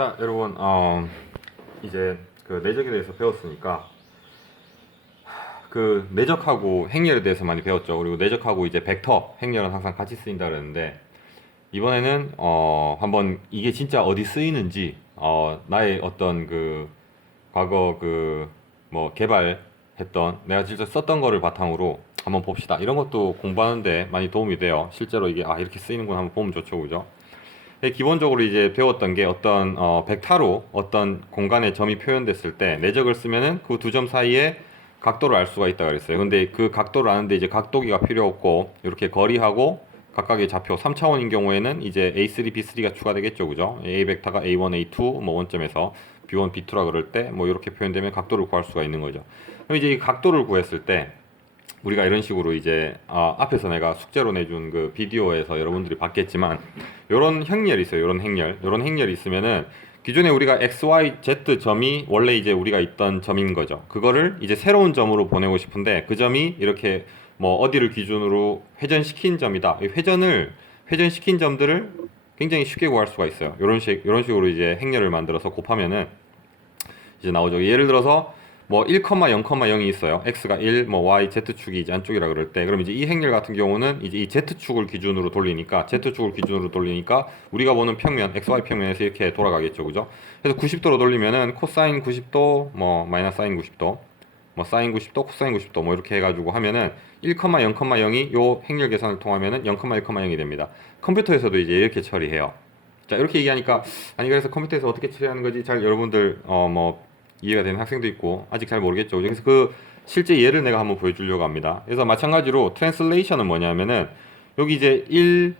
자, 여러분, 이제 그 내적에 대해서 배웠으니까 그 내적하고 행렬에 대해서 많이 배웠죠. 그리고 내적하고 이제 벡터, 행렬은 항상 같이 쓰인다 그랬는데 이번에는 한번 이게 진짜 어디 쓰이는지 나의 어떤 그 과거 그 뭐 개발했던 내가 진짜 썼던 거를 바탕으로 한번 봅시다. 이런 것도 공부하는데 많이 도움이 돼요. 실제로 이게 이렇게 쓰이는구나 한번 보면 좋죠, 그죠? 기본적으로 이제 배웠던 게 어떤 벡터로 어떤 공간에 점이 표현됐을 때 내적을 쓰면은 그 두 점 사이에 각도를 알 수가 있다 그랬어요. 근데 그 각도를 아는데 이제 각도기가 필요 없고 이렇게 거리하고 각각의 좌표 3차원인 경우에는 이제 A3, B3가 추가되겠죠, 그죠? A 벡터가 A1, A2 뭐 원점에서 B1, B2라 그럴 때 뭐 이렇게 표현되면 각도를 구할 수가 있는 거죠. 그럼 이제 이 각도를 구했을 때 우리가 이런 식으로 이제 앞에서 내가 숙제로 내준 그 비디오에서 여러분들이 봤겠지만 이런 행렬이 있어요. 이런 행렬이 있으면은 기존에 우리가 x, y, z 점이 원래 이제 우리가 있던 점인 거죠. 그거를 이제 새로운 점으로 보내고 싶은데 그 점이 이렇게 뭐 어디를 기준으로 회전시킨 점이다. 이 회전시킨 점들을 굉장히 쉽게 구할 수가 있어요. 이런 식으로 이제 행렬을 만들어서 곱하면은 이제 나오죠. 예를 들어서 뭐 1, 0,0이 있어요. x가 1, 뭐 y, z축이 이제 안쪽이라 그럴 때, 그럼 이제 이 행렬 같은 경우는 이제 이 z축을 기준으로 돌리니까, 우리가 보는 평면, xy 평면에서 이렇게 돌아가겠죠, 그죠? 그래서 90도로 돌리면은 코사인 90도, 뭐 마이너스 사인 90도, 뭐 사인 90도, 코사인 90도, 뭐 이렇게 해가지고 하면은 1,0,0이 요 행렬 계산을 통하면은 0,1,0이 됩니다. 컴퓨터에서도 이제 이렇게 처리해요. 자, 이렇게 얘기하니까 아니 그래서 컴퓨터에서 어떻게 처리하는 거지? 잘 여러분들 뭐 이해가 되는 학생도 있고 아직 잘 모르겠죠. 그래서 그 실제 예를 내가 한번 보여주려고 합니다. 그래서 마찬가지로 트랜슬레이션은 뭐냐면은 여기 이제 1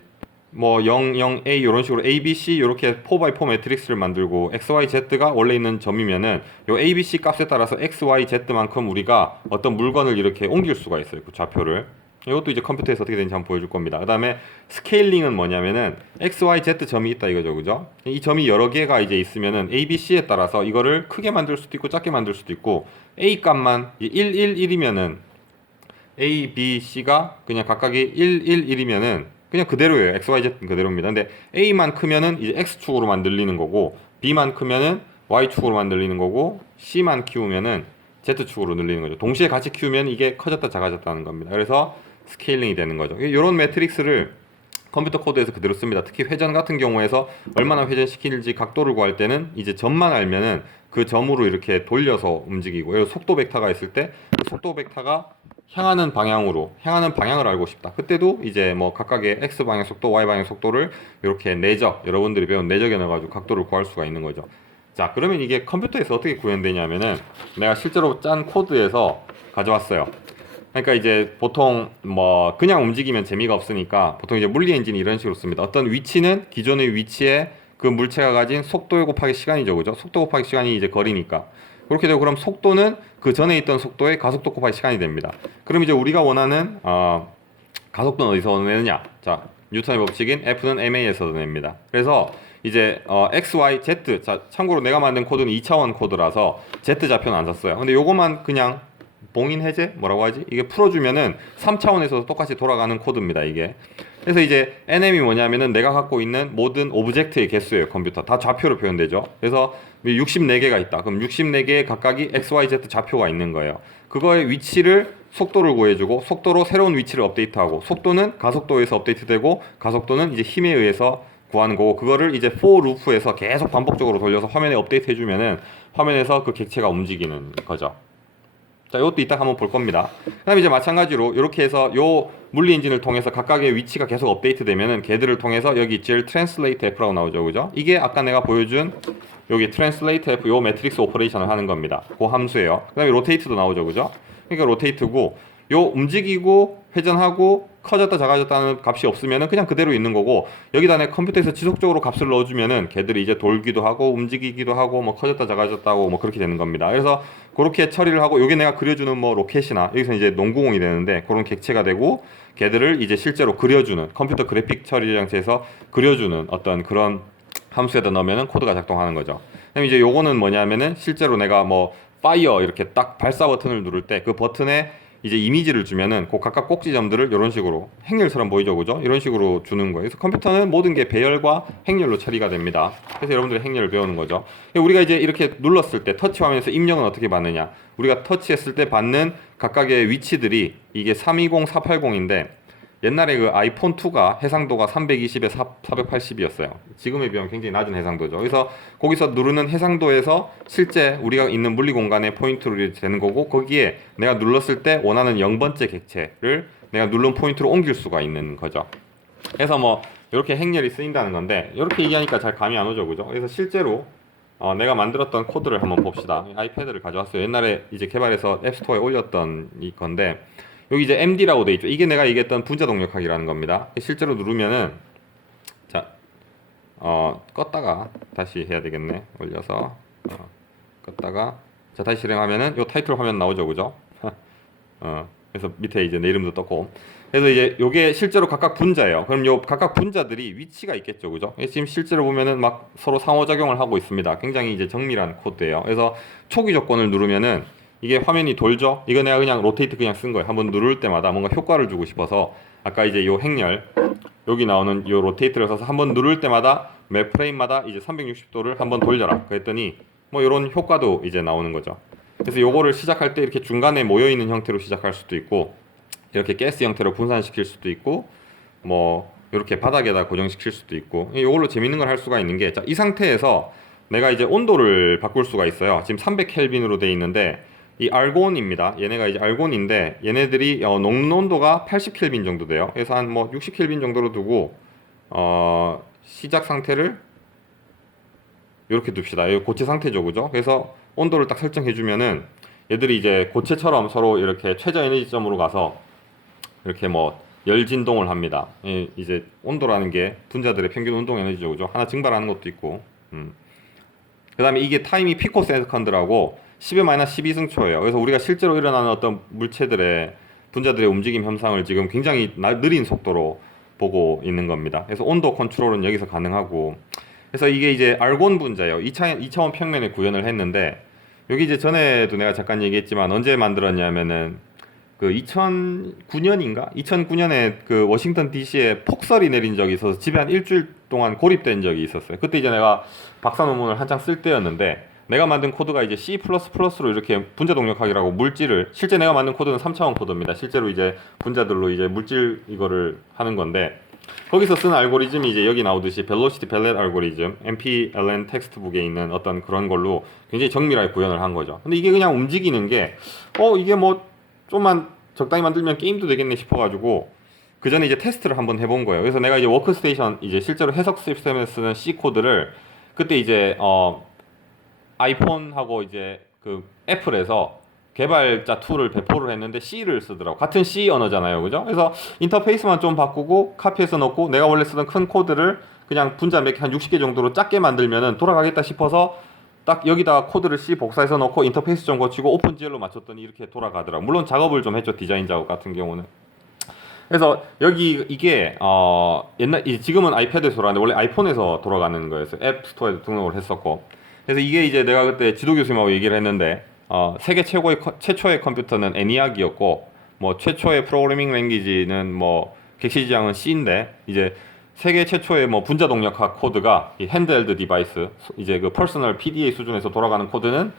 뭐 0, 0, A 이런 식으로 A, B, C 이렇게 4x4 매트릭스를 만들고 X, Y, Z가 원래 있는 점이면은 요 A, B, C 값에 따라서 X, Y, Z만큼 우리가 어떤 물건을 이렇게 옮길 수가 있어요. 그 좌표를. 이것도 이제 컴퓨터에서 어떻게 되는지 한번 보여줄 겁니다. 그 다음에 스케일링은 뭐냐면은 X, Y, Z 점이 있다 이거죠, 그죠? 이 점이 여러 개가 이제 있으면은 A, B, C에 따라서 이거를 크게 만들 수도 있고 작게 만들 수도 있고 A 값만 1, 1, 1이면은 A, B, C가 그냥 각각이 1, 1, 1이면은 그냥 그대로예요. X, Y, Z 그대로입니다. 근데 A만 크면은 이제 X축으로 만들리는 거고 B만 크면은 Y축으로 만들리는 거고 C만 키우면은 Z축으로 늘리는 거죠. 동시에 같이 키우면 이게 커졌다 작아졌다는 겁니다. 그래서 스케일링이 되는 거죠. 이런 매트릭스를 컴퓨터 코드에서 그대로 씁니다. 특히 회전 같은 경우에서 얼마나 회전시킬지 각도를 구할 때는 이제 점만 알면은 그 점으로 이렇게 돌려서 움직이고, 그리고 속도 벡터가 있을 때 그 속도 벡터가 향하는 방향을 알고 싶다. 그때도 이제 뭐 각각의 x 방향 속도, y 방향 속도를 이렇게 여러분들이 배운 내적에 넣어가지고 각도를 구할 수가 있는 거죠. 자, 그러면 이게 컴퓨터에서 어떻게 구현되냐면은 내가 실제로 짠 코드에서 가져왔어요. 그러니까 이제 보통 뭐 그냥 움직이면 재미가 없으니까 보통 이제 물리 엔진이 이런 식으로 씁니다. 어떤 위치는 기존의 위치에 그 물체가 가진 속도 곱하기 시간이죠, 그죠? 속도 곱하기 시간이 이제 거리니까. 그렇게 되고 그럼 속도는 그 전에 있던 속도의 가속도 곱하기 시간이 됩니다. 그럼 이제 우리가 원하는 가속도는 어디서 얻어내느냐? 자, 뉴턴의 법칙인 F는 ma에서 얻어냅니다. 그래서 이제 x, y, z. 자, 참고로 내가 만든 코드는 2차원 코드라서 z 좌표는 안 썼어요. 근데 요거만 그냥 봉인 해제 뭐라고 하지? 이게 풀어주면은 3차원에서도 똑같이 돌아가는 코드입니다, 이게. 그래서 이제 NM이 뭐냐면은 내가 갖고 있는 모든 오브젝트의 개수예요, 컴퓨터. 다 좌표로 표현되죠. 그래서 64개가 있다. 그럼 64개의 각각이 XYZ 좌표가 있는 거예요. 그거의 위치를 속도를 구해주고 속도로 새로운 위치를 업데이트하고 속도는 가속도에서 업데이트되고 가속도는 이제 힘에 의해서 구하는 거고 그거를 이제 for loop에서 계속 반복적으로 돌려서 화면에 업데이트 해주면은 화면에서 그 객체가 움직이는 거죠. 자, 이것도 이따 한번 볼 겁니다. 그 다음에 이제 마찬가지로 이렇게 해서 요 물리 엔진을 통해서 각각의 위치가 계속 업데이트 되면은 걔들을 통해서 여기 GL Translate F라고 나오죠, 그죠? 이게 아까 내가 보여준 여기 Translate F 요 매트릭스 오퍼레이션을 하는 겁니다. 그 함수예요. 그 다음에 로테이트도 나오죠, 그죠? 그러니까 로테이트고 요 움직이고 회전하고 커졌다 작아졌다는 값이 없으면은 그냥 그대로 있는 거고 여기다 내 컴퓨터에서 지속적으로 값을 넣어주면은 걔들이 이제 돌기도 하고 움직이기도 하고 뭐 커졌다 작아졌다고 뭐 그렇게 되는 겁니다. 그래서 그렇게 처리를 하고 요게 내가 그려주는 뭐 로켓이나 여기서 이제 농구공이 되는데 그런 객체가 되고 걔들을 이제 실제로 그려주는 컴퓨터 그래픽 처리 장치에서 그려주는 어떤 그런 함수에다 넣으면은 코드가 작동하는 거죠. 그다음에 이제 요거는 뭐냐면은 실제로 내가 뭐 파이어 이렇게 딱 발사 버튼을 누를 때 그 버튼에 이제 이미지를 주면은 그 각각 꼭지점들을 이런 식으로 행렬처럼 보이죠, 그죠? 이런 식으로 주는 거예요. 그래서 컴퓨터는 모든 게 배열과 행렬로 처리가 됩니다. 그래서 여러분들이 행렬을 배우는 거죠. 우리가 이제 이렇게 눌렀을 때 터치 화면에서 입력은 어떻게 받느냐? 우리가 터치했을 때 받는 각각의 위치들이 이게 320, 480인데 옛날에 그 아이폰 2가 해상도가 320에 480이었어요. 지금에 비하면 굉장히 낮은 해상도죠. 그래서 거기서 누르는 해상도에서 실제 우리가 있는 물리 공간에 포인트로 되는 거고, 거기에 내가 눌렀을 때 원하는 0번째 객체를 내가 누른 포인트로 옮길 수가 있는 거죠. 그래서 뭐 이렇게 행렬이 쓰인다는 건데, 이렇게 얘기하니까 잘 감이 안 오죠, 그죠? 그래서 실제로 내가 만들었던 코드를 한번 봅시다. 아이패드를 가져왔어요. 옛날에 이제 개발해서 앱스토어에 올렸던 이 건데, 여기 이제 MD라고 돼 있죠. 이게 내가 얘기했던 분자 동력학이라는 겁니다. 실제로 누르면은, 자, 껐다가 다시 해야 되겠네. 올려서 껐다가, 자, 다시 실행하면은 요 타이틀 화면 나오죠, 그죠? 그래서 밑에 이제 내 이름도 떴고, 그래서 이제 요게 실제로 각각 분자예요. 그럼 요 각각 분자들이 위치가 있겠죠, 그죠? 지금 실제로 보면은 막 서로 상호작용을 하고 있습니다. 굉장히 이제 정밀한 코드예요. 그래서 초기 조건을 누르면은 이게 화면이 돌죠. 이거 내가 그냥 로테이트 그냥 쓴 거예요. 한번 누를 때마다 뭔가 효과를 주고 싶어서 아까 이제 요 행렬, 여기 나오는 요 로테이트를 써서 한번 누를 때마다 매 프레임마다 이제 360도를 한번 돌려라. 그랬더니 뭐 이런 효과도 이제 나오는 거죠. 그래서 요거를 시작할 때 이렇게 중간에 모여 있는 형태로 시작할 수도 있고, 이렇게 가스 형태로 분산시킬 수도 있고, 뭐 이렇게 바닥에다 고정시킬 수도 있고, 이걸로 재밌는 걸 할 수가 있는 게, 자, 이 상태에서 내가 이제 온도를 바꿀 수가 있어요. 지금 300켈빈으로 돼 있는데 이 알곤입니다. 얘네가 이제 알곤인데 얘네들이 녹는 온도가 80켈빈 정도 돼요. 그래서 한 뭐 60켈빈 정도로 두고 시작 상태를 이렇게 둡시다. 이 고체 상태죠, 그죠? 그래서 온도를 딱 설정해 주면은 얘들이 이제 고체처럼 서로 이렇게 최저 에너지점으로 가서 이렇게 뭐 열진동을 합니다. 이제 온도라는 게 분자들의 평균 운동 에너지죠, 그죠? 하나 증발하는 것도 있고. 그 다음에 이게 타임이 피코세컨드라고 10의 마이너스 12승초예요. 그래서 우리가 실제로 일어나는 어떤 물체들의 분자들의 움직임 현상을 지금 굉장히 느린 속도로 보고 있는 겁니다. 그래서 온도 컨트롤은 여기서 가능하고, 그래서 이게 이제 알곤 분자예요. 2차원 평면에 구현을 했는데, 여기 이제 전에도 내가 잠깐 얘기했지만 언제 만들었냐면은 그 2009년인가? 2009년에 그 워싱턴 DC에 폭설이 내린 적이 있어서 집에 한 일주일 동안 고립된 적이 있었어요. 그때 이제 내가 박사 논문을 한창 쓸 때였는데, 내가 만든 코드가 이제 C++로 이렇게 분자 동력학이라고 물질을, 실제 내가 만든 코드는 3차원 코드입니다. 실제로 이제 분자들로 이제 물질 이거를 하는 건데, 거기서 쓴 알고리즘이 이제 여기 나오듯이 벨로시티 벨렛 알고리즘, MPLN 텍스트북에 있는 어떤 그런 걸로 굉장히 정밀하게 구현을 한 거죠. 근데 이게 그냥 움직이는 게 이게 뭐 좀만 적당히 만들면 게임도 되겠네 싶어가지고 그 전에 이제 테스트를 한번 해본 거예요. 그래서 내가 이제 워크스테이션 이제 실제로 해석 시스템에 쓰는 C 코드를 그때 이제 아이폰하고 이제 그 애플에서 개발자 툴을 배포를 했는데 C를 쓰더라고. 같은 C 언어잖아요, 그죠? 그래서 인터페이스만 좀 바꾸고 카피해서 넣고 내가 원래 쓰던 큰 코드를 그냥 분자 몇 개 한 60개 정도로 작게 만들면은 돌아가겠다 싶어서 딱 여기다가 코드를 C 복사해서 넣고 인터페이스 좀 고치고 오픈GL로 맞췄더니 이렇게 돌아가더라고. 물론 작업을 좀 했죠, 디자인 작업 같은 경우는. 그래서 여기 이게 옛날 지금은 아이패드에서 돌아가는데 원래 아이폰에서 돌아가는 거였어요. 앱 스토어에도 등록을 했었고. 그래서 이게 이제 내가 그때 지도 교수님하고 얘기를 했는데 세계 최초의 컴퓨터는 ENIAC이었고 뭐 최초의 프로그래밍 랭귀지는 뭐 객실지향은 C인데 이제 세계 최초의 뭐 분자 동력학 코드가 이 핸드헬드 디바이스 이제 그 퍼스널 PDA 수준에서 돌아가는 코드는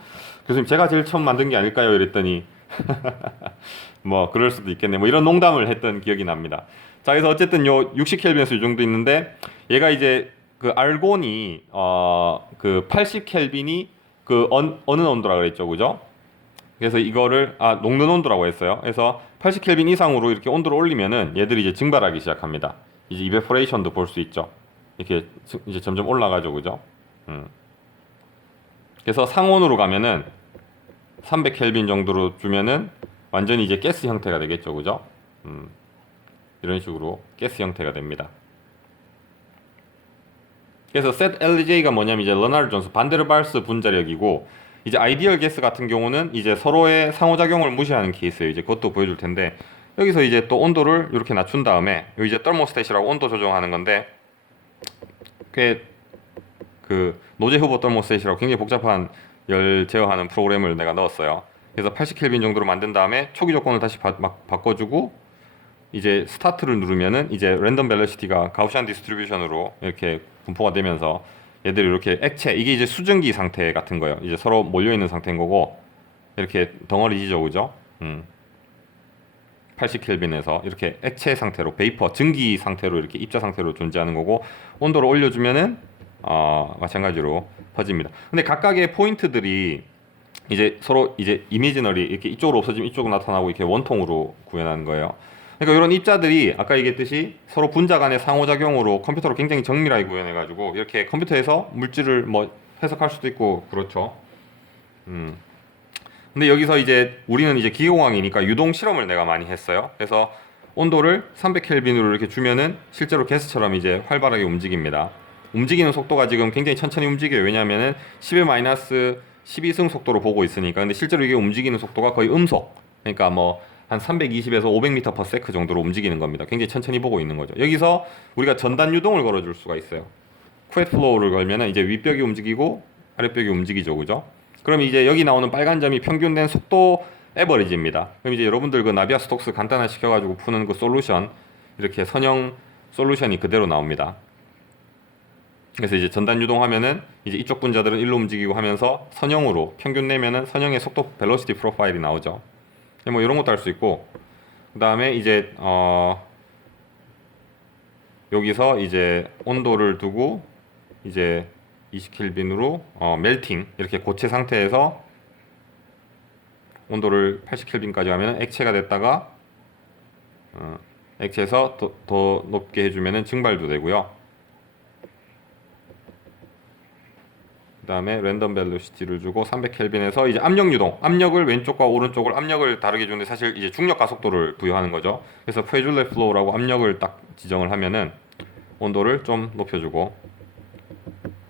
교수님 제가 제일 처음 만든 게 아닐까요? 이랬더니 뭐 그럴 수도 있겠네. 뭐 이런 농담을 했던 기억이 납니다. 자, 그래서 어쨌든 요 60켈빈에서 이 정도 있는데 얘가 이제 그 알곤이 그 80켈빈이 그 어느 온도라 그랬죠, 그죠? 그래서 이거를 녹는 온도라고 했어요. 그래서 80켈빈 이상으로 이렇게 온도를 올리면은 얘들이 이제 증발하기 시작합니다. 이제 이베포레이션도 볼 수 있죠. 이렇게 이제 점점 올라가죠, 그죠? 그래서 상온으로 가면은 300켈빈 정도로 주면은 완전히 이제 가스 형태가 되겠죠, 그죠? 이런 식으로 가스 형태가 됩니다. 그래서 set LJ가 뭐냐면 이제 러나르드 존스 반데르발스 분자력이고, 이제 아이디얼 게스 같은 경우는 이제 서로의 상호작용을 무시하는 케이스예요. 이제 그것도 보여줄 텐데, 여기서 이제 또 온도를 이렇게 낮춘 다음에 여기 이제 더모스탯이라고 온도 조정하는 건데, 그 노제 후보 더모스탯이라고 굉장히 복잡한 열 제어하는 프로그램을 내가 넣었어요. 그래서 80켈빈 정도로 만든 다음에 초기 조건을 다시 막 바꿔주고 이제 스타트를 누르면은 이제 랜덤 벨로시티가 가우시안 디스트리뷰션으로 이렇게 분포가 되면서 얘들이 이렇게 액체, 이게 이제 수증기 상태 같은 거예요. 이제 서로 몰려 있는 상태인 거고 이렇게 덩어리지죠, 그죠? 80켈빈에서 이렇게 액체 상태로, 베이퍼, 증기 상태로 이렇게 입자 상태로 존재하는 거고, 온도를 올려주면은 마찬가지로 퍼집니다. 근데 각각의 포인트들이 이제 서로 이제 이미지너리 이렇게 이쪽으로 없어지면 이쪽으로 나타나고 이렇게 원통으로 구현하는 거예요. 그러니까 이런 입자들이 아까 얘기했듯이 서로 분자 간의 상호작용으로 컴퓨터로 굉장히 정밀하게 구현해가지고 이렇게 컴퓨터에서 물질을 뭐 해석할 수도 있고 그렇죠. 근데 여기서 이제 우리는 이제 기계공학이니까 유동 실험을 내가 많이 했어요. 그래서 온도를 300켈빈으로 이렇게 주면은 실제로 가스처럼 이제 활발하게 움직입니다. 움직이는 속도가 지금 굉장히 천천히 움직여요. 왜냐하면은 10의 마이너스 12승 속도로 보고 있으니까. 근데 실제로 이게 움직이는 속도가 거의 음속. 그러니까 뭐 한 320에서 500m/s 정도로 움직이는 겁니다. 굉장히 천천히 보고 있는 거죠. 여기서 우리가 전단 유동을 걸어줄 수가 있어요. 퀘트 플로우를 걸면은 이제 윗벽이 움직이고 아랫벽이 움직이죠, 그죠? 그럼 이제 여기 나오는 빨간 점이 평균된 속도 에버리지입니다. 그럼 이제 여러분들 그 나비아 스톡스 간단화 시켜가지고 푸는 그 솔루션, 이렇게 선형 솔루션이 그대로 나옵니다. 그래서 이제 전단 유동하면은 이제 이쪽 분자들은 일로 움직이고 하면서 선형으로 평균 내면은 선형의 속도 벨로시티 프로파일이 나오죠. 뭐 이런 것도 할 수 있고, 그 다음에 이제 여기서 이제 온도를 두고 이제 20켈빈으로 멜팅, 이렇게 고체 상태에서 온도를 80켈빈까지 하면 액체가 됐다가 액체에서 더 높게 해주면은 증발도 되고요. 그 다음에 랜덤 벨로시티를 주고 300켈빈에서 이제 압력 유동, 압력을 왼쪽과 오른쪽을 압력을 다르게 주는데 사실 이제 중력 가속도를 부여하는 거죠. 그래서 페줄레 플로우라고 압력을 딱 지정을 하면은 온도를 좀 높여주고,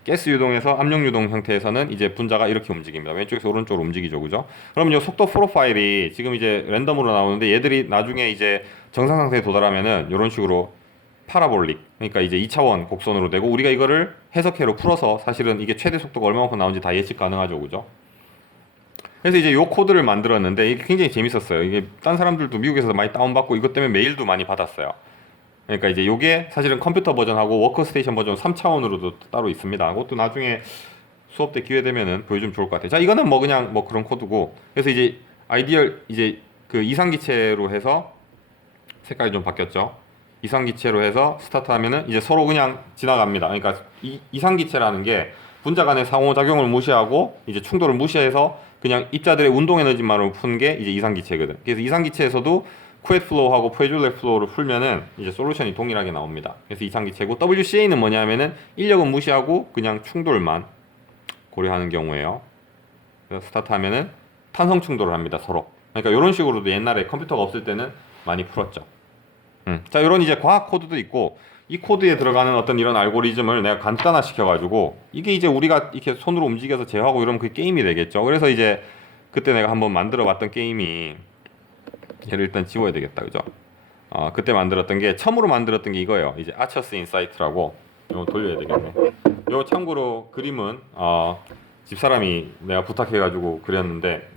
가스 유동에서 압력 유동 형태에서는 이제 분자가 이렇게 움직입니다. 왼쪽에서 오른쪽으로 움직이죠, 그죠? 그러면 이 속도 프로파일이 지금 이제 랜덤으로 나오는데 얘들이 나중에 이제 정상 상태에 도달하면은 이런 식으로 파라볼릭, 그러니까 이제 2차원 곡선으로 되고, 우리가 이거를 해석회로 풀어서 사실은 이게 최대 속도가 얼마만큼 나오는지 다 예측 가능하죠, 그죠? 그래서 이제 요 코드를 만들었는데 이게 굉장히 재밌었어요. 이게 딴 사람들도 미국에서 많이 다운받고 이것 때문에 메일도 많이 받았어요. 그러니까 이제 요게 사실은 컴퓨터 버전하고 워크스테이션 버전 3차원으로도 따로 있습니다. 그것도 나중에 수업 때 기회 되면은 보여주면 좋을 것 같아요. 자, 이거는 뭐 그냥 뭐 그런 코드고, 그래서 이제 아이디얼 이제 그 이상기체로 해서 색깔이 좀 바뀌었죠. 이상기체로 해서 스타트하면은 이제 서로 그냥 지나갑니다. 그러니까 이상기체라는 게 분자 간의 상호작용을 무시하고 이제 충돌을 무시해서 그냥 입자들의 운동 에너지만으로 푸는 게 이제 이상기체거든. 그래서 이상기체에서도 쿠엣 플로우하고 페줄레 플로우를 풀면은 이제 솔루션이 동일하게 나옵니다. 그래서 이상기체고, WCA는 뭐냐면은 인력은 무시하고 그냥 충돌만 고려하는 경우에요. 그래서 스타트하면은 탄성 충돌을 합니다, 서로. 그러니까 이런 식으로도 옛날에 컴퓨터가 없을 때는 많이 풀었죠. 자, 이런 이제 과학 코드도 있고, 이 코드에 들어가는 어떤 이런 알고리즘을 내가 간단화 시켜가지고 이게 이제 우리가 이렇게 손으로 움직여서 제어하고 이러면 그게 게임이 되겠죠. 그래서 이제 그때 내가 한번 만들어봤던 게임이, 얘를 일단 지워야 되겠다, 그죠? 그때 만들었던 게, 처음으로 만들었던 게 이거예요. 이제 아처스 인사이트라고. 이거 돌려야 되겠네. 요 참고로 그림은 집사람이 내가 부탁해가지고 그렸는데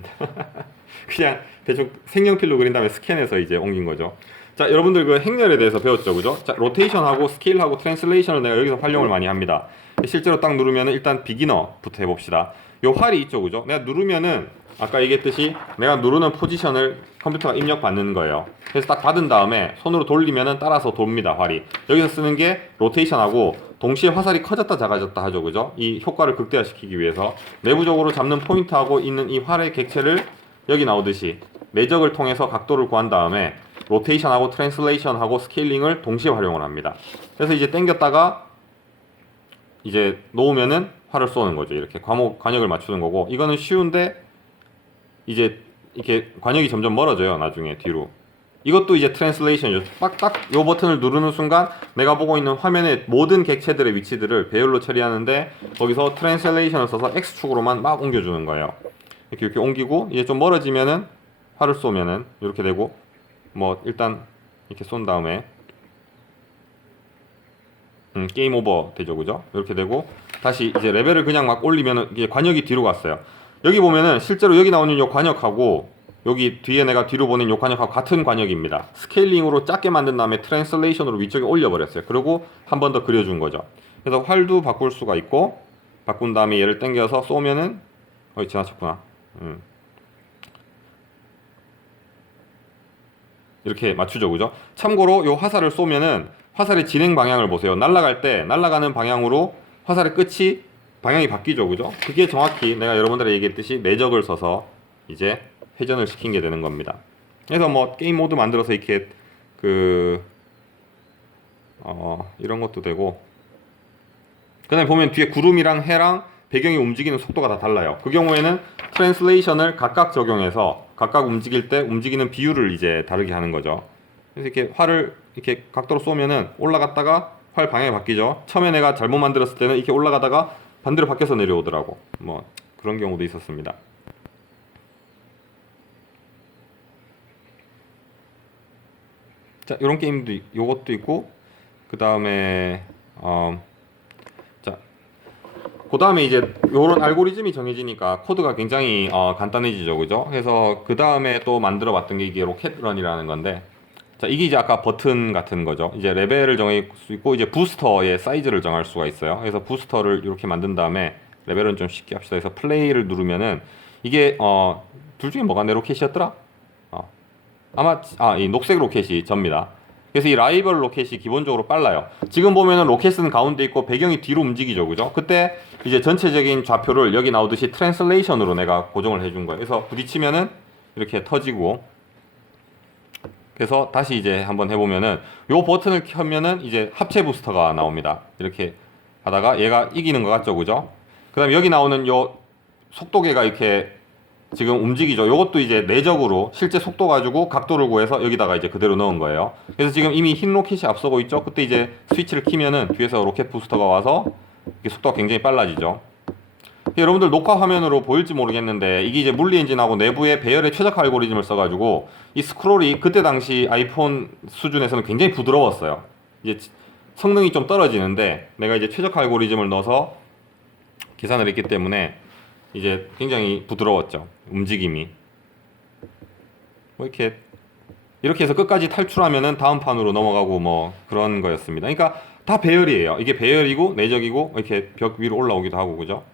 그냥 대충 색연필로 그린 다음에 스캔해서 이제 옮긴 거죠. 자, 여러분들 그 행렬에 대해서 배웠죠, 그죠? 자, 로테이션하고 스케일하고 트랜슬레이션을 내가 여기서 활용을 많이 합니다. 실제로 딱 누르면은 일단 비기너부터 해봅시다. 요 활이 있죠, 그죠? 내가 누르면은 아까 얘기했듯이 내가 누르는 포지션을 컴퓨터가 입력받는 거예요. 그래서 딱 받은 다음에 손으로 돌리면은 따라서 돕니다, 활이. 여기서 쓰는 게 로테이션하고 동시에 화살이 커졌다 작아졌다 하죠, 그죠? 이 효과를 극대화시키기 위해서 내부적으로 잡는 포인트하고 있는 이 활의 객체를 여기 나오듯이 매적을 통해서 각도를 구한 다음에 로테이션하고 트랜슬레이션하고 스케일링을 동시에 활용을 합니다. 그래서 이제 당겼다가 이제 놓으면은 활을 쏘는 거죠. 이렇게 관역을 맞추는 거고, 이거는 쉬운데 이제 이렇게 관역이 점점 멀어져요, 나중에 뒤로. 이것도 이제 트랜슬레이션이죠. 빡딱 요 버튼을 누르는 순간 내가 보고 있는 화면의 모든 객체들의 위치들을 배열로 처리하는데, 거기서 트랜슬레이션을 써서 X축으로만 막 옮겨주는 거예요. 이렇게 옮기고, 이제 좀 멀어지면은 활을 쏘면은 이렇게 되고, 뭐 일단 이렇게 쏜 다음에 게임 오버 되죠, 그죠? 이렇게 되고, 다시 이제 레벨을 그냥 막 올리면은 이게 관역이 뒤로 갔어요. 여기 보면은 실제로 여기 나오는 요 관역하고 여기 뒤에 내가 뒤로 보낸 요 관역하고 같은 관역입니다. 스케일링으로 작게 만든 다음에 트랜슬레이션으로 위쪽에 올려버렸어요. 그리고 한 번 더 그려준 거죠. 그래서 활도 바꿀 수가 있고, 바꾼 다음에 얘를 당겨서 쏘면은 지나쳤구나. 이렇게 맞추죠, 그죠? 참고로 요 화살을 쏘면은 화살의 진행 방향을 보세요. 날아갈 때 날아가는 방향으로 화살의 끝이 방향이 바뀌죠, 그죠? 그게 정확히 내가 여러분들에게 얘기했듯이 내적을 써서 이제 회전을 시킨 게 되는 겁니다. 그래서 뭐 게임 모드 만들어서 이렇게 이런 것도 되고, 그 다음에 보면 뒤에 구름이랑 해랑 배경이 움직이는 속도가 다 달라요. 그 경우에는 트랜슬레이션을 각각 적용해서 각각 움직일 때 움직이는 비율을 이제 다르게 하는 거죠. 그래서 이렇게 활을 이렇게 각도로 쏘면은 올라갔다가 활 방향이 바뀌죠. 처음에 내가 잘못 만들었을 때는 이렇게 올라가다가 반대로 바뀌어서 내려오더라고. 뭐 그런 경우도 있었습니다. 자, 이런 게임도 요것도 있고, 그 다음에 그 다음에 이제 요런 알고리즘이 정해지니까 코드가 굉장히 간단해지죠, 그죠? 그래서 그 다음에 또 만들어 봤던 게 이게 로켓런이라는 건데, 자, 이게 이제 아까 버튼 같은 거죠. 이제 레벨을 정할 수 있고, 이제 부스터의 사이즈를 정할 수가 있어요. 그래서 부스터를 이렇게 만든 다음에 레벨은 좀 쉽게 합시다. 그래서 플레이를 누르면은 이게 둘 중에 뭐가 내 로켓이었더라? 아마 이 녹색 로켓이 접니다. 그래서 이 라이벌 로켓이 기본적으로 빨라요. 지금 보면은 로켓은 가운데 있고 배경이 뒤로 움직이죠, 그죠? 그때 이제 전체적인 좌표를 여기 나오듯이 트랜슬레이션으로 내가 고정을 해준 거예요. 그래서 부딪히면은 이렇게 터지고, 그래서 다시 이제 한번 해보면은 요 버튼을 켜면은 이제 합체 부스터가 나옵니다. 이렇게 하다가 얘가 이기는 것 같죠, 그죠? 그 다음에 여기 나오는 요 속도계가 이렇게 지금 움직이죠. 요것도 이제 내적으로 실제 속도 가지고 각도를 구해서 여기다가 이제 그대로 넣은 거예요. 그래서 지금 이미 흰 로켓이 앞서고 있죠. 그때 이제 스위치를 키면은 뒤에서 로켓 부스터가 와서 속도가 굉장히 빨라지죠. 여러분들 녹화 화면으로 보일지 모르겠는데 이게 이제 물리 엔진하고 내부의 배열의 최적화 알고리즘을 써가지고 이 스크롤이 그때 당시 아이폰 수준에서는 굉장히 부드러웠어요. 이제 성능이 좀 떨어지는데 내가 이제 최적화 알고리즘을 넣어서 계산을 했기 때문에 이제 굉장히 부드러웠죠. 움직임이. 뭐 이렇게 해서 끝까지 탈출하면은 다음 판으로 넘어가고 뭐 그런 거였습니다. 그러니까 다 배열이에요. 이게 배열이고 내적이고 이렇게 벽 위로 올라오기도 하고, 그죠?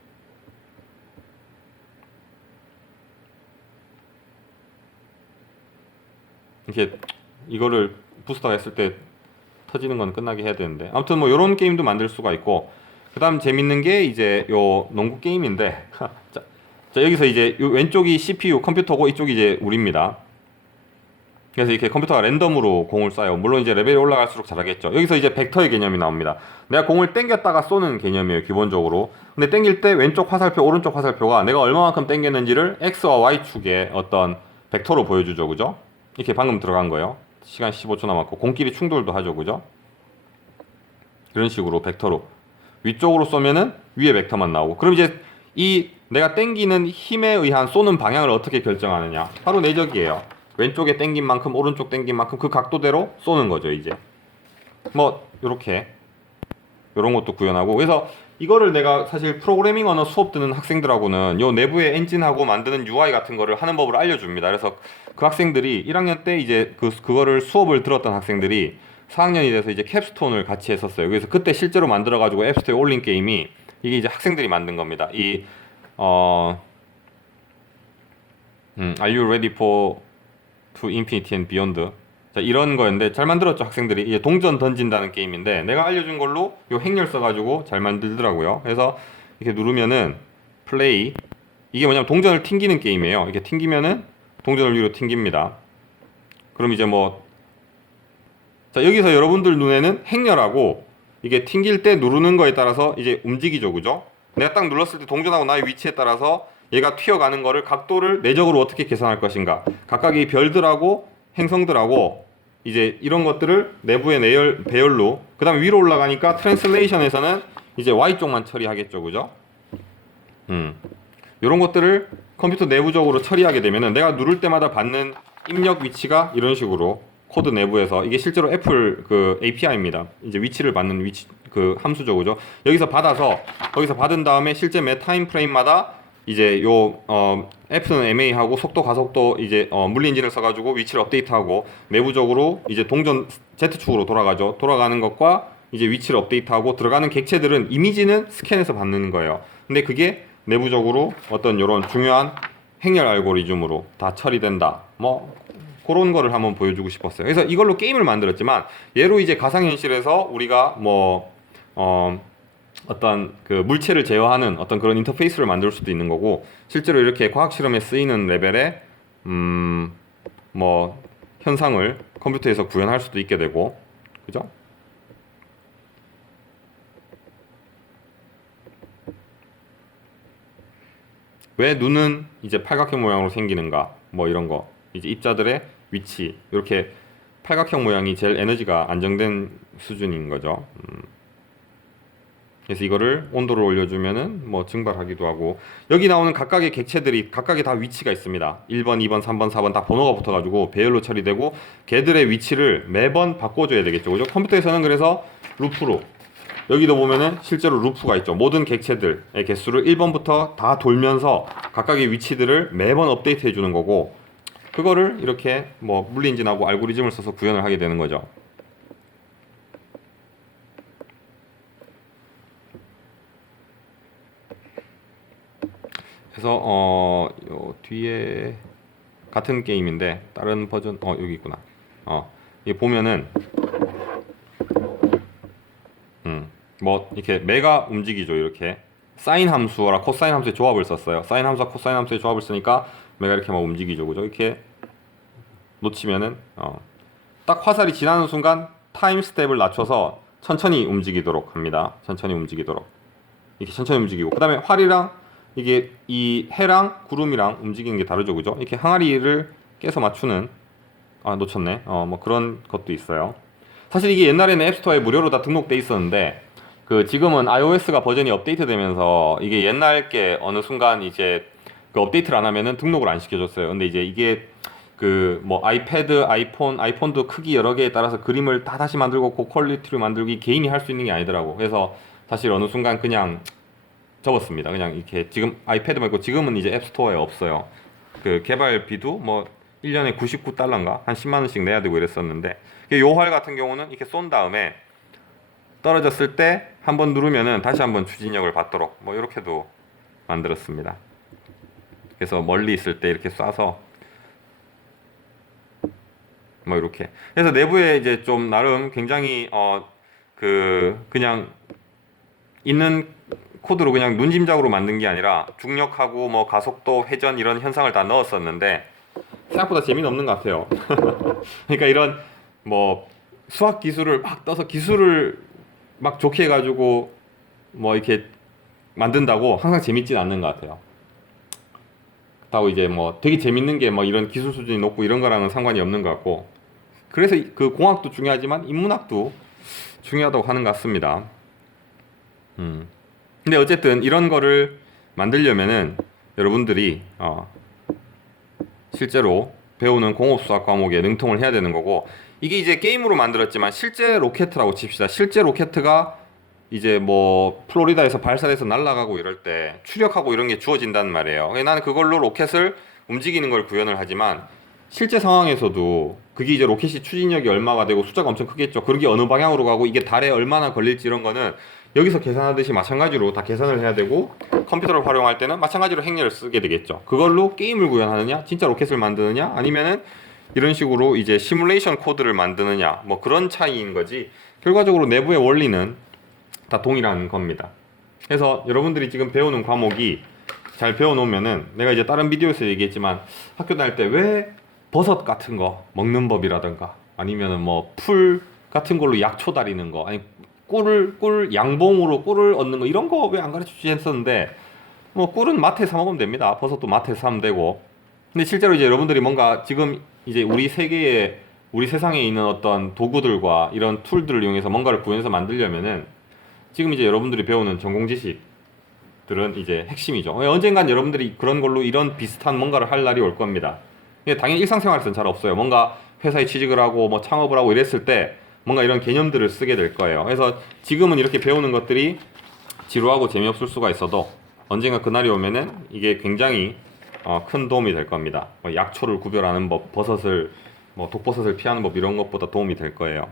이렇게 이거를 부스터가 했을 때 터지는 건 끝나게 해야 되는데, 아무튼 뭐 이런 게임도 만들 수가 있고, 그 다음 재밌는 게 이제 요 농구 게임인데 자, 여기서 이제 요 왼쪽이 CPU 컴퓨터고 이쪽이 이제 우리입니다. 그래서 이렇게 컴퓨터가 랜덤으로 공을 쏴요. 물론 이제 레벨이 올라갈수록 잘하겠죠. 여기서 이제 벡터의 개념이 나옵니다. 내가 공을 땡겼다가 쏘는 개념이에요, 기본적으로. 근데 땡길 때 왼쪽 화살표, 오른쪽 화살표가 내가 얼마만큼 땡겼는지를 X와 Y축의 어떤 벡터로 보여주죠, 그죠? 이렇게 방금 들어간 거예요. 시간 15초 남았고 공끼리 충돌도 하죠, 그죠? 이런 식으로 벡터로 위쪽으로 쏘면은 위에 벡터만 나오고, 그럼 이제 이 내가 땡기는 힘에 의한 쏘는 방향을 어떻게 결정하느냐, 바로 내적이에요. 왼쪽에 땡긴 만큼 오른쪽 땡긴 만큼 그 각도대로 쏘는 거죠. 이제 뭐 요렇게 요런 것도 구현하고, 그래서 이거를 내가 사실 프로그래밍 언어 수업 듣는 학생들하고는 요 내부의 엔진하고 만드는 UI 같은 거를 하는 법을 알려줍니다. 그래서 그 학생들이 1학년 때 이제 그거를 수업을 들었던 학생들이 4학년이 돼서 이제 캡스톤을 같이 했었어요. 그래서 그때 실제로 만들어가지고 앱스토어에 올린 게임이 이게 이제 학생들이 만든 겁니다. Are you ready for to infinity and beyond? 자, 이런 거였는데 잘 만들었죠, 학생들이. 이제 동전 던진다는 게임인데 내가 알려준 걸로 요 행렬 써가지고 잘 만들더라고요. 그래서 이렇게 누르면은 플레이, 이게 뭐냐면 동전을 튕기는 게임이에요. 이렇게 튕기면은 동전을 위로 튕깁니다. 그럼 이제 뭐, 자, 여기서 여러분들 눈에는 행렬하고 이게 튕길 때 누르는 거에 따라서 이제 움직이죠, 그죠? 내가 딱 눌렀을 때 동전하고 나의 위치에 따라서 얘가 튀어가는 거를 각도를 내적으로 어떻게 계산할 것인가, 각각의 별들하고 행성들하고 이제 이런 것들을 내부의 배열로, 그 다음에 위로 올라가니까 트랜슬레이션에서는 이제 Y쪽만 처리하겠죠, 그죠? 이런 것들을 컴퓨터 내부적으로 처리하게 되면은 내가 누를 때마다 받는 입력 위치가 이런 식으로 코드 내부에서, 이게 실제로 애플 그 API입니다. 이제 위치를 받는 그 함수죠, 그죠? 여기서 받아서 거기서 받은 다음에 실제 매 타임 프레임마다 이제 요 F는 MA하고 속도 가속도 이제 물리 엔진을 써가지고 위치를 업데이트하고 내부적으로 이제 동전 Z축으로 돌아가죠. 돌아가는 것과 이제 위치를 업데이트하고 들어가는 객체들은 이미지는 스캔해서 받는 거예요. 근데 그게 내부적으로 어떤 이런 중요한 행렬 알고리즘으로 다 처리된다. 뭐 그런 거를 한번 보여주고 싶었어요. 그래서 이걸로 게임을 만들었지만 얘로 이제 가상현실에서 우리가 뭐 어떤 그 물체를 제어하는 어떤 그런 인터페이스를 만들 수도 있는 거고 실제로 이렇게 과학 실험에 쓰이는 레벨의 뭐 현상을 컴퓨터에서 구현할 수도 있게 되고 그죠? 왜 눈은 이제 팔각형 모양으로 생기는가 뭐 이런 거 이제 입자들의 위치 이렇게 팔각형 모양이 제일 에너지가 안정된 수준인 거죠. 그래서 이거를 온도를 올려주면은 뭐 증발하기도 하고 여기 나오는 각각의 객체들이 각각의 다 위치가 있습니다. 1번, 2번, 3번, 4번 다 번호가 붙어가지고 배열로 처리되고 걔들의 위치를 매번 바꿔줘야 되겠죠. 그죠? 컴퓨터에서는 그래서 루프로 여기도 보면은 실제로 루프가 있죠. 모든 객체들의 개수를 1번부터 다 돌면서 각각의 위치들을 매번 업데이트 해주는 거고 그거를 이렇게 뭐 물리엔진하고 알고리즘을 써서 구현을 하게 되는 거죠. 그래서 요 뒤에 같은 게임인데 다른 버전 여기 있구나. 이게 보면은 뭐 이렇게 매가 움직이죠. 이렇게 사인 함수랑 코사인 함수의 조합을 썼어요. 사인 함수와 코사인 함수의 조합을 쓰니까 매가 이렇게 막 움직이죠. 그죠? 이렇게 놓치면은 딱 화살이 지나는 순간 타임 스텝을 낮춰서 천천히 움직이도록 합니다. 천천히 움직이도록 이렇게 천천히 움직이고 그 다음에 활이랑 이게 이 해랑 구름이랑 움직이는 게 다르죠. 그죠? 이렇게 항아리를 깨서 맞추는 놓쳤네. 뭐 그런 것도 있어요. 사실 이게 옛날에는 앱스토어에 무료로 다 등록돼 있었는데 그 지금은 iOS가 버전이 업데이트되면서 이게 옛날 게 어느 순간 이제 그 업데이트를 안 하면은 등록을 안 시켜줬어요. 근데 이제 이게 그 뭐 아이패드, 아이폰도 크기 여러 개에 따라서 그림을 다 다시 만들고 고퀄리티로 만들기 개인이 할 수 있는 게 아니더라고. 그래서 사실 어느 순간 그냥 접었습니다. 그냥 이렇게 지금 아이패드 말고 지금은 이제 앱스토어에 없어요. 그 개발비도 뭐 1년에 99달러인가 한 10만 원씩 내야 되고 이랬었는데 요 활 같은 경우는 이렇게 쏜 다음에 떨어졌을 때 한번 누르면은 다시 한번 추진력을 받도록 뭐 이렇게도 만들었습니다. 그래서 멀리 있을 때 이렇게 쏴서 뭐 이렇게 그래서 내부에 이제 좀 나름 굉장히 그냥 있는 코드로 그냥 눈짐작으로 만든 게 아니라 중력하고 뭐 가속도, 회전 이런 현상을 다 넣었었는데 생각보다 재미는 없는 것 같아요. 그러니까 이런 뭐 수학 기술을 막 떠서 기술을 막 좋게 해가지고 뭐 이렇게 만든다고 항상 재밌진 않는 것 같아요. 그렇다고 이제 뭐 되게 재밌는 게 뭐 이런 기술 수준이 높고 이런 거랑은 상관이 없는 것 같고 그래서 그 공학도 중요하지만 인문학도 중요하다고 하는 것 같습니다. 근데 어쨌든 이런 거를 만들려면은 여러분들이 실제로 배우는 공업수학 과목에 능통을 해야 되는 거고 이게 이제 게임으로 만들었지만 실제 로켓이라고 칩시다. 실제 로켓가 이제 뭐 플로리다에서 발사돼서 날아가고 이럴 때 추력하고 이런 게 주어진단 말이에요. 나는 그걸로 로켓을 움직이는 걸 구현을 하지만 실제 상황에서도 그게 이제 로켓이 추진력이 얼마가 되고 숫자가 엄청 크겠죠. 그게 어느 방향으로 가고 이게 달에 얼마나 걸릴지 이런 거는 여기서 계산하듯이 마찬가지로 다 계산을 해야 되고 컴퓨터를 활용할 때는 마찬가지로 행렬을 쓰게 되겠죠. 그걸로 게임을 구현하느냐, 진짜 로켓을 만드느냐, 아니면은 이런 식으로 이제 시뮬레이션 코드를 만드느냐, 뭐 그런 차이인 거지. 결과적으로 내부의 원리는 다 동일한 겁니다. 그래서 여러분들이 지금 배우는 과목이 잘 배워놓으면은 내가 이제 다른 비디오에서 얘기했지만 학교 다닐 때 왜 버섯 같은 거 먹는 법이라든가 아니면은 뭐 풀 같은 걸로 약초 다리는 거 아니 꿀 양봉으로 꿀을 얻는 거 이런 거 왜 안 가르쳐 주지 했었는데 뭐 꿀은 마트에 사 먹으면 됩니다. 버섯도 마트에 사면 되고. 근데 실제로 이제 여러분들이 뭔가 지금 이제 우리 세계에 우리 세상에 있는 어떤 도구들과 이런 툴들을 이용해서 뭔가를 구현해서 만들려면은 지금 이제 여러분들이 배우는 전공 지식들은 이제 핵심이죠. 언젠간 여러분들이 그런 걸로 이런 비슷한 뭔가를 할 날이 올 겁니다. 당연히 일상생활에서는 잘 없어요. 뭔가 회사에 취직을 하고 뭐 창업을 하고 이랬을 때 뭔가 이런 개념들을 쓰게 될 거예요. 그래서 지금은 이렇게 배우는 것들이 지루하고 재미없을 수가 있어도 언젠가 그날이 오면은 이게 굉장히 큰 도움이 될 겁니다. 뭐 약초를 구별하는 법, 버섯을 뭐 독버섯을 피하는 법 이런 것보다 도움이 될 거예요.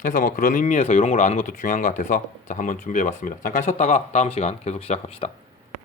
그래서 뭐 그런 의미에서 이런 걸 아는 것도 중요한 것 같아서 자 한번 준비해봤습니다. 잠깐 쉬었다가 다음 시간 계속 시작합시다.